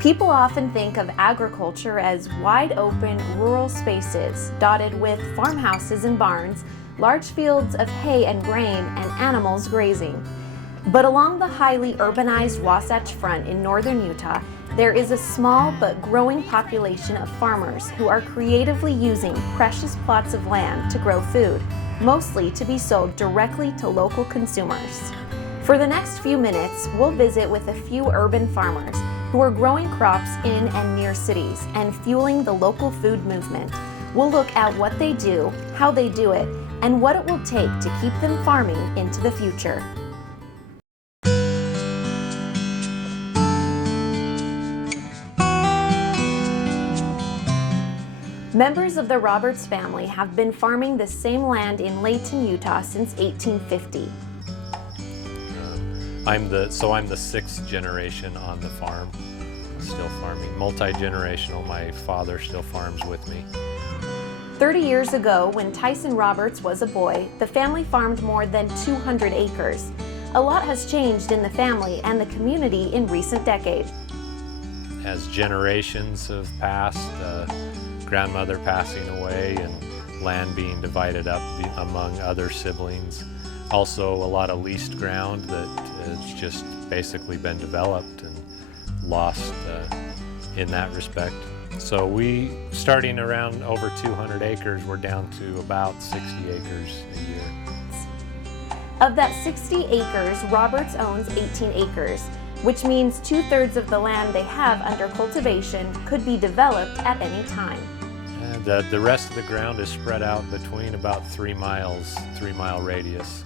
People often think of agriculture as wide open rural spaces dotted with farmhouses and barns, large fields of hay and grain, and animals grazing. But along the highly urbanized Wasatch Front in northern Utah, there is a small but growing population of farmers who are creatively using precious plots of land to grow food, mostly to be sold directly to local consumers. For the next few minutes, we'll visit with a few urban farmers who are growing crops in and near cities and fueling the local food movement. We'll look at what they do, how they do it, and what it will take to keep them farming into the future. Members of the Roberts family have been farming the same land in Layton, Utah since 1850. I'm the sixth generation on the farm, still farming, multi-generational. My father still farms with me. 30 years ago, when Tyson Roberts was a boy, the family farmed more than 200 acres. A lot has changed in the family and the community in recent decades. As generations have passed, grandmother passing away and land being divided up among other siblings. Also a lot of leased ground that has just basically been developed and lost in that respect. So we, starting around over 200 acres, we're down to about 60 acres a year. Of that 60 acres, Roberts owns 18 acres, which means 2/3 of the land they have under cultivation could be developed at any time. And the rest of the ground is spread out between about 3 miles, 3-mile radius.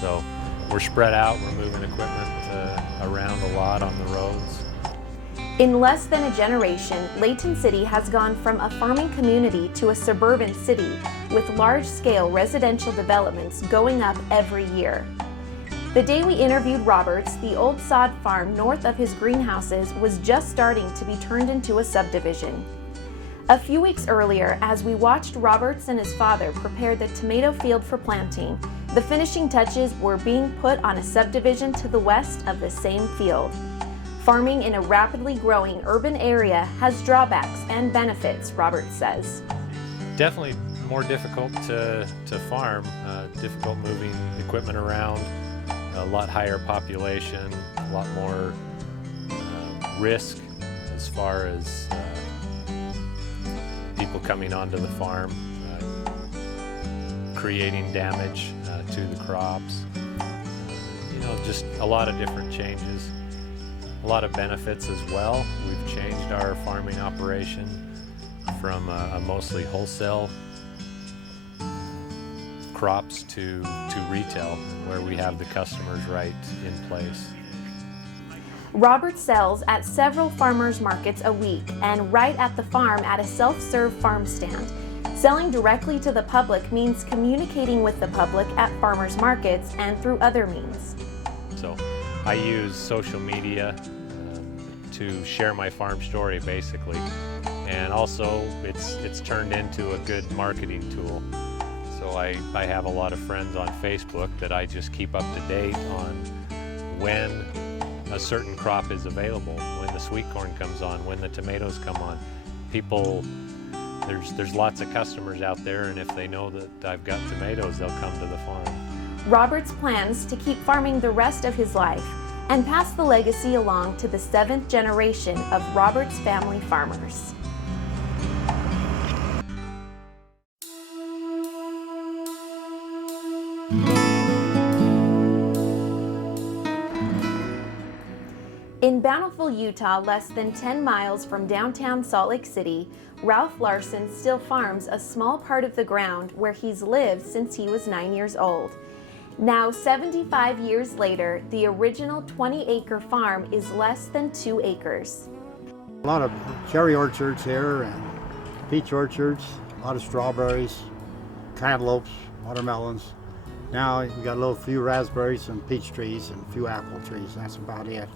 So we're spread out, we're moving equipment around a lot on the roads. In less than a generation, Layton City has gone from a farming community to a suburban city with large-scale residential developments going up every year. The day we interviewed Roberts, the old sod farm north of his greenhouses was just starting to be turned into a subdivision. A few weeks earlier, as we watched Roberts and his father prepare the tomato field for planting, the finishing touches were being put on a subdivision to the west of the same field. Farming in a rapidly growing urban area has drawbacks and benefits, Roberts says. Definitely more difficult to farm, difficult moving equipment around, a lot higher population, a lot more risk as far as people coming onto the farm, creating damage to the crops. Just a lot of different changes. A lot of benefits as well. We've changed our farming operation from a mostly wholesale crops to retail, where we have the customers right in place. Roberts sells at several farmers markets a week and right at the farm at a self-serve farm stand. Selling directly to the public means communicating with the public at farmers markets and through other means. So I use social media to share my farm story basically, and also it's turned into a good marketing tool. So I have a lot of friends on Facebook that I just keep up to date on when a certain crop is available, when the sweet corn comes on, when the tomatoes come on. People, there's lots of customers out there, and if they know that I've got tomatoes, they'll come to the farm. Roberts plans to keep farming the rest of his life and pass the legacy along to the 7th generation of Roberts family farmers. In Bountiful, Utah, less than 10 miles from downtown Salt Lake City, Ralph Larson still farms a small part of the ground where he's lived since he was 9 years old. Now, 75 years later, the original 20-acre farm is less than 2 acres. A lot of cherry orchards here and peach orchards, a lot of strawberries, cantaloupes, watermelons. Now we got a little few raspberries and peach trees and a few apple trees. That's about it.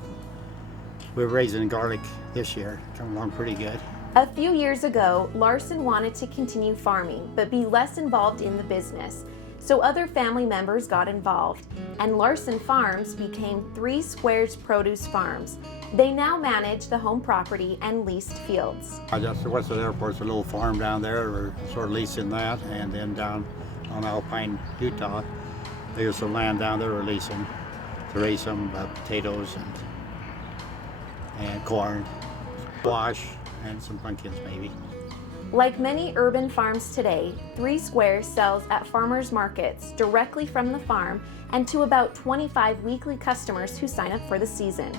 We're raising garlic this year, coming along pretty good. A few years ago, Larson wanted to continue farming, but be less involved in the business. So other family members got involved, and Larson Farms became 3 Squares Produce Farms, They now manage the home property and leased fields. Just the Westwood Airport's a little farm down there. We're sort of leasing that, and then down on Alpine, Utah, there's some land down there we're leasing to raise some potatoes and corn, squash, and some pumpkins maybe. Like many urban farms today, 3 Squares sells at farmers markets directly from the farm and to about 25 weekly customers who sign up for the season.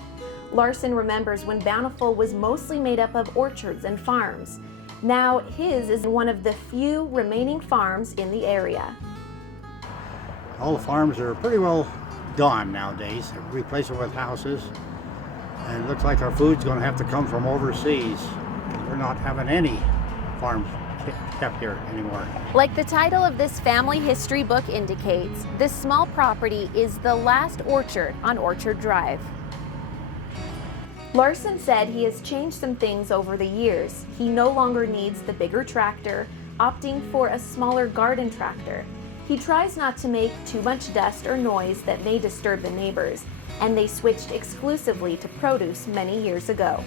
Larson remembers when Bountiful was mostly made up of orchards and farms. Now his is one of the few remaining farms in the area. All the farms are pretty well gone nowadays. They're replacing with houses. And it looks like our food's going to have to come from overseas. We're not having any farms kept here anymore. Like the title of this family history book indicates, this small property is the last orchard on Orchard Drive. Larson said he has changed some things over the years. He no longer needs the bigger tractor, opting for a smaller garden tractor. He tries not to make too much dust or noise that may disturb the neighbors, and they switched exclusively to produce many years ago.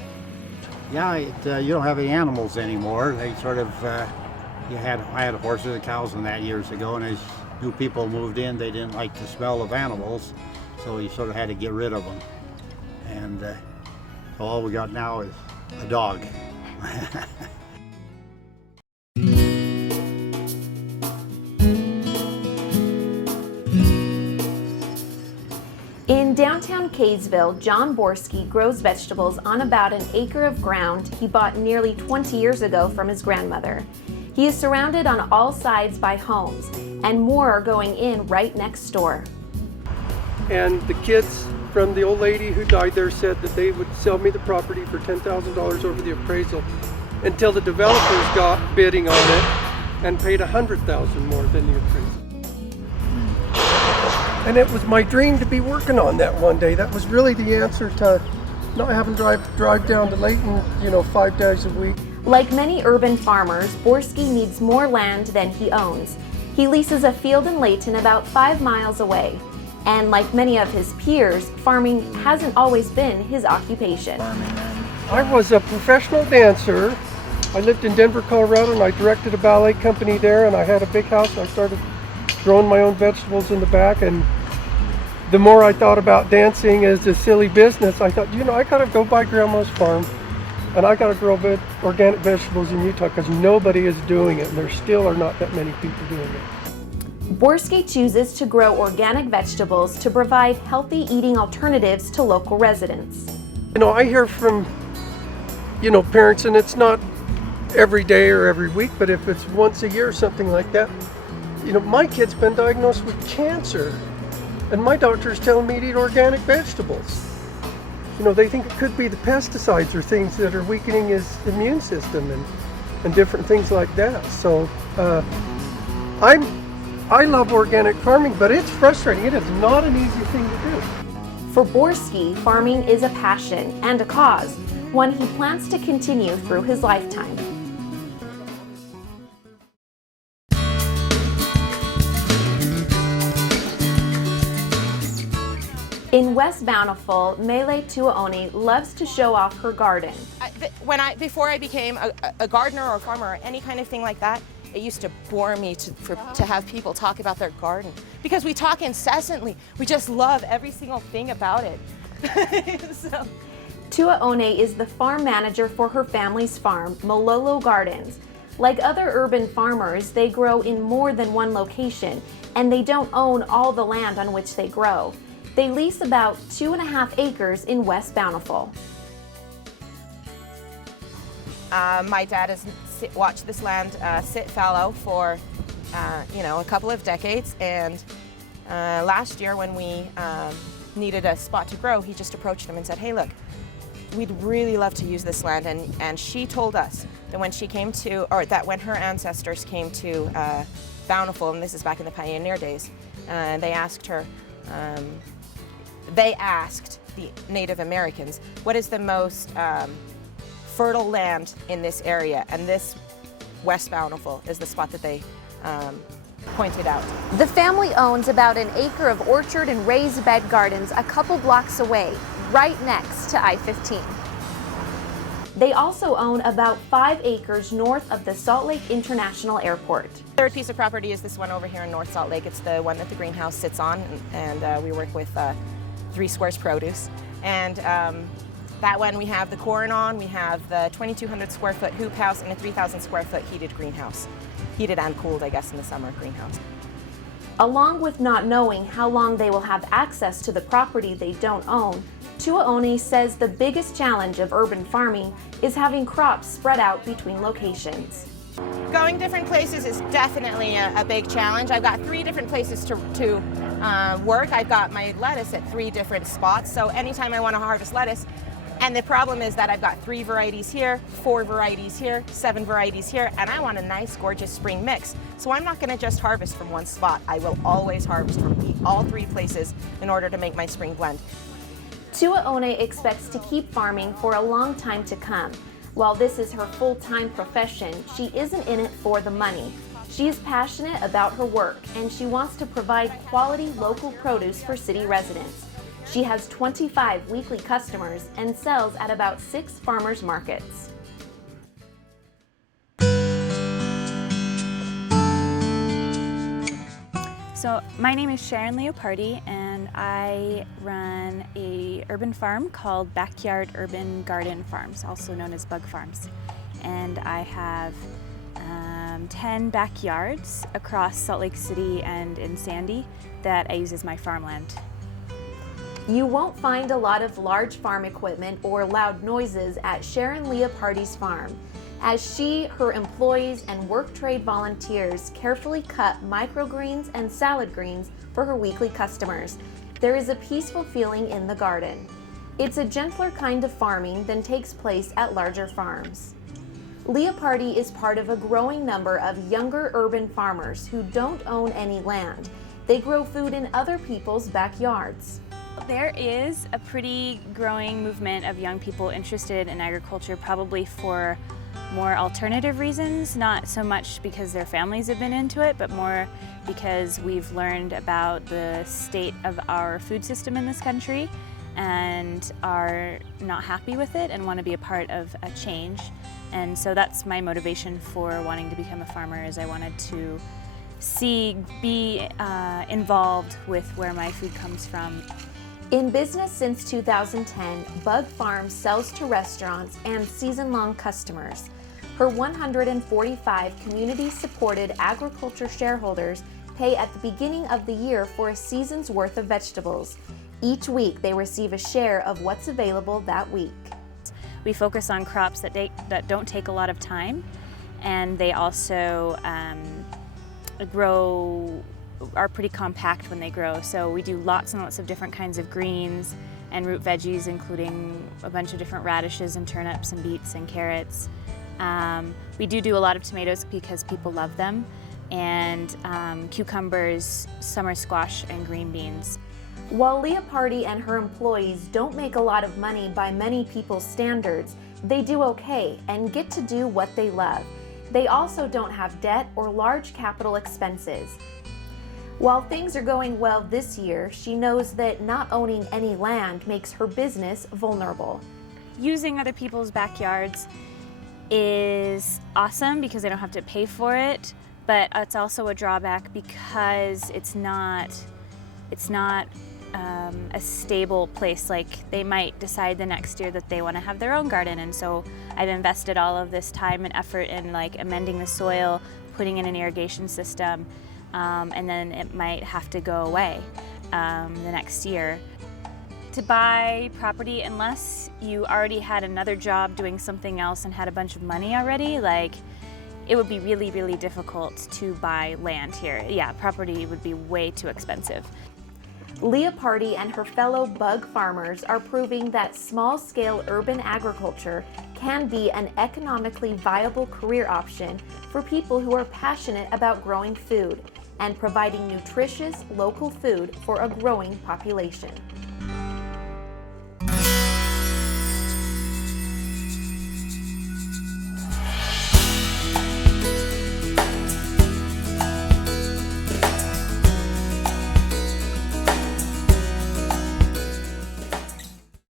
Yeah, you don't have any animals anymore. They sort of, I had horses and cows and that years ago, and as new people moved in, they didn't like the smell of animals, so you sort of had to get rid of them. And so all we got now is a dog. In downtown Kaysville, John Borski grows vegetables on about an acre of ground he bought nearly 20 years ago from his grandmother. He is surrounded on all sides by homes, and more are going in right next door. And the kids from the old lady who died there said that they would sell me the property for $10,000 over the appraisal until the developers got bidding on it and paid $100,000 more than the appraisal. And it was my dream to be working on that one day. That was really the answer to not having to drive down to Layton, 5 days a week. Like many urban farmers, Borski needs more land than he owns. He leases a field in Layton about 5 miles away. And like many of his peers, farming hasn't always been his occupation. I was a professional dancer. I lived in Denver, Colorado, and I directed a ballet company there, and I had a big house. I started growing my own vegetables in the back, and the more I thought about dancing as a silly business, I thought, I gotta go buy grandma's farm, and I gotta grow organic vegetables in Utah, because nobody is doing it, and there still are not that many people doing it. Borski chooses to grow organic vegetables to provide healthy eating alternatives to local residents. I hear from, parents, and it's not every day or every week, but if it's once a year or something like that, my kid's been diagnosed with cancer, and my doctor's telling me to eat organic vegetables. They think it could be the pesticides or things that are weakening his immune system and different things like that. So I love organic farming, but it's frustrating. It is not an easy thing to do. For Borski, farming is a passion and a cause, one he plans to continue through his lifetime. In West Bountiful, Mele Tuaoni loves to show off her garden. Before I became a gardener or a farmer or any kind of thing like that, it used to bore me to have people talk about their garden, because we talk incessantly. We just love every single thing about it. So. Tuaoni is the farm manager for her family's farm, Mololo Gardens. Like other urban farmers, they grow in more than one location, and they don't own all the land on which they grow. They lease about 2.5 acres in West Bountiful. My dad has watched this land sit fallow for, a couple of decades, and last year when we needed a spot to grow, he just approached him and said, "Hey, look, we'd really love to use this land." And she told us that when her ancestors came to Bountiful, and this is back in the pioneer days, they asked the Native Americans, what is the most fertile land in this area? And this West Bountiful is the spot that they pointed out. The family owns about an acre of orchard and raised bed gardens a couple blocks away. right next to I-15. They also own about 5 acres north of the Salt Lake International Airport. Third piece of property is this one over here in North Salt Lake. It's the one that the greenhouse sits on, and we work with 3 Squares Produce. And that one we have the corn on, we have the 2,200 square foot hoop house, and a 3,000 square foot heated greenhouse. Heated and cooled, I guess, in the summer greenhouse. Along with not knowing how long they will have access to the property they don't own, Tuaone says the biggest challenge of urban farming is having crops spread out between locations. Going different places is definitely a big challenge. I've got 3 different places to work. I've got my lettuce at 3 different spots, so anytime I want to harvest lettuce, and the problem is that I've got 3 varieties here, 4 varieties here, 7 varieties here, and I want a nice, gorgeous spring mix. So I'm not going to just harvest from one spot. I will always harvest from all 3 places in order to make my spring blend. Tuaone expects to keep farming for a long time to come. While this is her full-time profession, she isn't in it for the money. She is passionate about her work, and she wants to provide quality local produce for city residents. She has 25 weekly customers and sells at about 6 farmers markets. So my name is Sharon Leopardi, and I run a urban farm called Backyard Urban Garden Farms, also known as Bug Farms. And I have 10 backyards across Salt Lake City and in Sandy that I use as my farmland. You won't find a lot of large farm equipment or loud noises at Sharon Leopardi's farm, as she, her employees, and work trade volunteers carefully cut microgreens and salad greens for her weekly customers. There is a peaceful feeling in the garden. It's a gentler kind of farming than takes place at larger farms. Leopardi is part of a growing number of younger urban farmers who don't own any land. They grow food in other people's backyards. There is a pretty growing movement of young people interested in agriculture, probably for more alternative reasons, not so much because their families have been into it, but more because we've learned about the state of our food system in this country and are not happy with it and want to be a part of a change. And so that's my motivation for wanting to become a farmer, is I wanted to be involved with where my food comes from. In business since 2010, Bug Farms sells to restaurants and season-long customers. Her 145 community-supported agriculture shareholders pay at the beginning of the year for a season's worth of vegetables. Each week, they receive a share of what's available that week. We focus on crops that don't take a lot of time, and they also are pretty compact when they grow. So we do lots and lots of different kinds of greens and root veggies, including a bunch of different radishes and turnips and beets and carrots. We do a lot of tomatoes because people love them, and cucumbers, summer squash, and green beans. While Leopardi and her employees don't make a lot of money by many people's standards, they do okay and get to do what they love. They also don't have debt or large capital expenses. While things are going well this year, she knows that not owning any land makes her business vulnerable. Using other people's backyards is awesome because they don't have to pay for it, but it's also a drawback because it's not a stable place. Like, they might decide the next year that they want to have their own garden, and so I've invested all of this time and effort in like amending the soil, putting in an irrigation system, and then it might have to go away the next year. To buy property, unless you already had another job doing something else and had a bunch of money already, like, it would be really, really difficult to buy land here. Yeah, property would be way too expensive. Leopardi and her fellow bug farmers are proving that small-scale urban agriculture can be an economically viable career option for people who are passionate about growing food and providing nutritious local food for a growing population.